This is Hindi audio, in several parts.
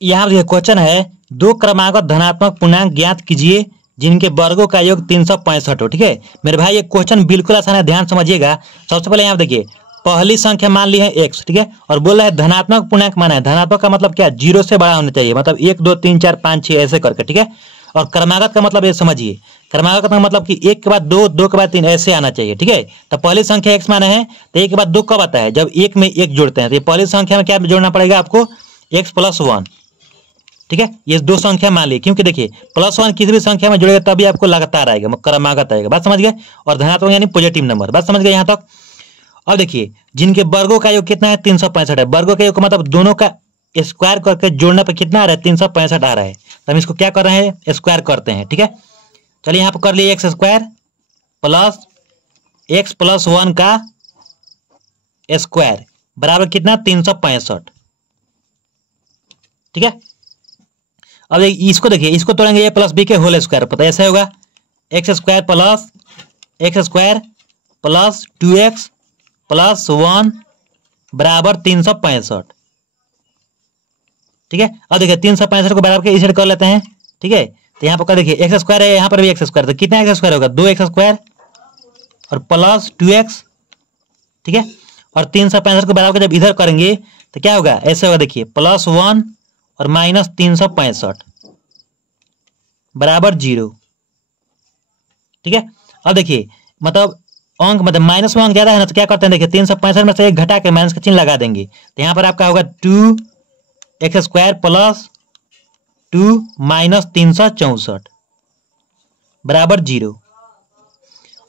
यहाँ देखिए क्वेश्चन है, दो क्रमागत धनात्मक पूर्णांक ज्ञात कीजिए जिनके वर्गों का योग 365 हो। ठीक है मेरे भाई, ये क्वेश्चन बिल्कुल आसान है, ध्यान समझिएगा। सबसे पहले यहाँ देखिए, पहली संख्या मान ली है x, ठीक है, और बोल रहा है धनात्मक पूर्णांक माना है। धनात्मक का मतलब क्या, 0 से बड़ा होना चाहिए, मतलब 1 2 3 4 5 6 ऐसे करके। ठीक है, और क्रमागत का मतलब ये समझिए, क्रमागत का मतलब कि 1 के बाद 2, 2 के बाद 3 ऐसे आना चाहिए। ठीक है, तो पहली संख्या x माने है, तो 1 के बाद 2 कब आता है, जब 1 में 1 जोड़ते हैं। तो ये पहली संख्या में क्या जोड़ना पड़ेगा आपको, x + 1। ठीक है, ये दो संख्या मान ली, क्योंकि देखिए +1 किसी भी संख्या में जुड़ेगा तभी आपको लगातार आएगा, क्रमागत आएगा। बात समझ गए, और धनात्मक यानी पॉजिटिव नंबर। बात समझ गए यहाँ तक। और देखिए जिनके वर्गों का योग कितना है, 365 है। वर्गों का योग का मतलब दोनों का स्क्वायर करके जोड़ने पर कितना आ रहा है, 365 आ रहा है। तो हम इसको क्या कर रहे हैं, स्क्वायर करते हैं। ठीक है, चलिए यहाँ पर कर लिए x² प्लस x + 1 का स्क्वायर बराबर कितना, 365। ठीक है, अब इसको देखिए, इसको तोड़ेंगे a + b के होल स्क्वायर, पता ऐसे होगा x² plus x² plus 2x + 1 बराबर 365। ठीक है, अब देखिए 365 को बराबर के इसे कर लेते हैं। ठीक है, तो यहाँ पर देखिए x² है, यहाँ पर भी x², तो कितना x² होगा, 2x² और प्लस 2x। ठीक है, और 365 को बराबर के जब इधर करेंगे तो क्या होगा, ऐसे होगा देखिए, +1 और -365 बराबर 0। ठीक है, अब देखिए मतलब अंक मतलब माइनस में अंक ज्यादा है ना, तो क्या करते हैं, देखिए 365 में से एक घटा के माइनस का चिन्ह लगा देंगे। तो यहाँ पर आपका होगा 2x² प्लस 2 - 364 बराबर 0।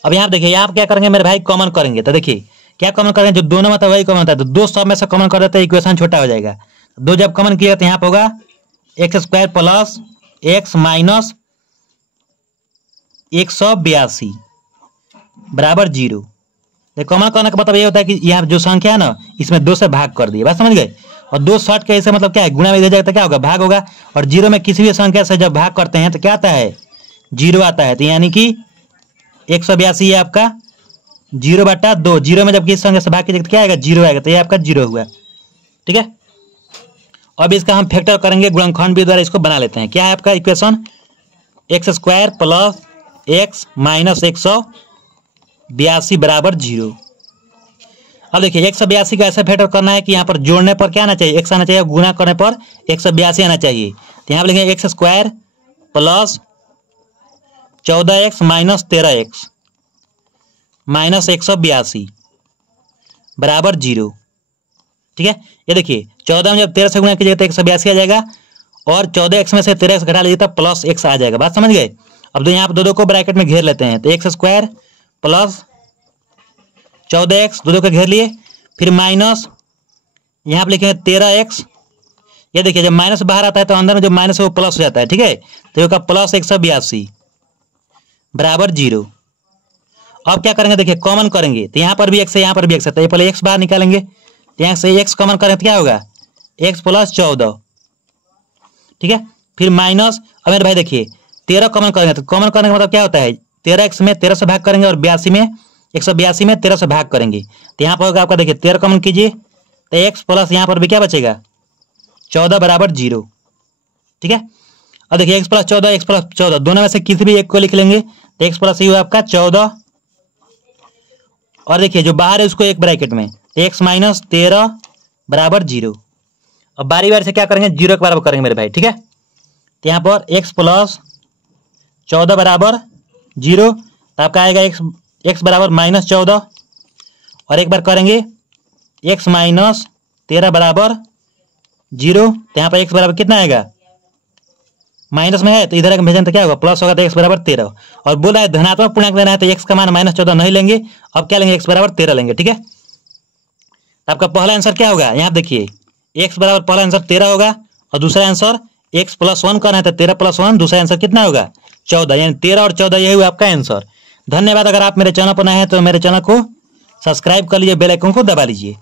अब यहाँ देखिए, यहाँ क्या करेंगे मेरे भाई, कॉमन करेंगे। तो देखिए क्या कॉमन करेंगे, जो दोनों में था वही कॉमन होता है, तो दो सब में से कॉमन कर देते हैं, इक्वेशन छोटा हो जाएगा। दो जब कॉमन किया तो यहाँ पर होगा x² प्लस x माइनस 182 बराबर 0। कॉमन करने का मतलब ये होता है कि यहाँ जो संख्या है ना, इसमें 2 से भाग कर दिए। बात समझ गए, और 2 शॉर्ट के ऐसे मतलब क्या है, गुणा में इधर जाएगा तो क्या होगा, भाग होगा। और 0 में किसी भी संख्या से जब भाग करते हैं तो क्या आता है, 0 आता है। तो यानी कि 182 है आपका 0/2। 0 में जब किसी संख्या से भाग कीजिएगा तो क्या आएगा, 0 आएगा, तो ये आपका 0 हुआ। ठीक है, अब इसका हम फैक्टर करेंगे, गुणनखंड भी द्वारा इसको बना लेते हैं। क्या है आपका equation, x² plus x minus 182 बराबर 0। अब देखिए 182 का ऐसा फैक्टर करना है कि यहाँ पर जोड़ने पर क्या आना चाहिए, x आना चाहिए, गुणा करने पर 182 आना चाहिए। तो यहाँ पर लिखेंगे x² plus 14x minus 13x minus 182 बराबर 0। ठीक है, ये देखिए 14 में जब 13 से गुणा कीजिएगा तो 182 आ जाएगा, और 14x में से 13x घटा लीजिए तो प्लस x आ जाएगा। बात समझ गए। अब तो यहाँ पर दो को ब्रैकेट में घेर लेते हैं, तो x² प्लस 14x दो को घेर लिए, फिर माइनस यहाँ पर लिखेंगे 13x। ये देखिए जब माइनस बाहर आता है तो अंदर में जो माइनस है वो प्लस हो जाता है। ठीक है, तो ये प्लस 182 बराबर 0। अब क्या करेंगे, देखिए कॉमन करेंगे, तो यहाँ पर भी x है, यहाँ पर भी x है, तो ये पहले x बाहर निकालेंगे। तो यहाँ से x कॉमन करें तो क्या होगा, x + 14। ठीक है, फिर माइनस, अब मेरे भाई देखिए 13 कॉमन करेंगे, तो कॉमन करने का मतलब क्या होता है, 13x में 13 से भाग करेंगे और 182 में 13 से भाग करेंगे। तो यहाँ पर होगा आपका, देखिए 13 कॉमन कीजिए तो x प्लस यहाँ पर भी क्या बचेगा, 14 बराबर 0। ठीक है, अब देखिए x + 14 x + 14 दोनों में से किसी भी एक को लिख लेंगे, तो x प्लस ये आपका 14, और देखिए जो बाहर है उसको एक ब्रैकेट में, x माइनस 13 बराबर 0। अब बारी बारी से क्या करेंगे, 0 के बराबर करेंगे मेरे भाई। ठीक है, तो यहाँ पर x + 14 बराबर 0, तो आपका आएगा x बराबर -14, और एक बार करेंगे x माइनस 13 बराबर 0। तो यहाँ पर x बराबर कितना आएगा, माइनस में है तो इधर भेजें तो क्या होगा, प्लस होगा, तो x बराबर 13। और बोला है धनात्मक पूर्णांक लेना है तो x का मान -14 नहीं लेंगे, अब क्या लेंगे, x बराबर 13 लेंगे। ठीक है, तो आपका पहला आंसर क्या होगा, यहाँ देखिए x बराबर पहला आंसर 13 होगा, और दूसरा आंसर x + 1 करना है तो 13 + 1 दूसरा आंसर कितना होगा, 14, यानी 13 और 14 यही हुआ आपका आंसर। धन्यवाद। अगर आप मेरे चैनल पर नए हैं तो मेरे चैनल को सब्सक्राइब कर लीजिए, बेल आइकन को दबा लीजिए।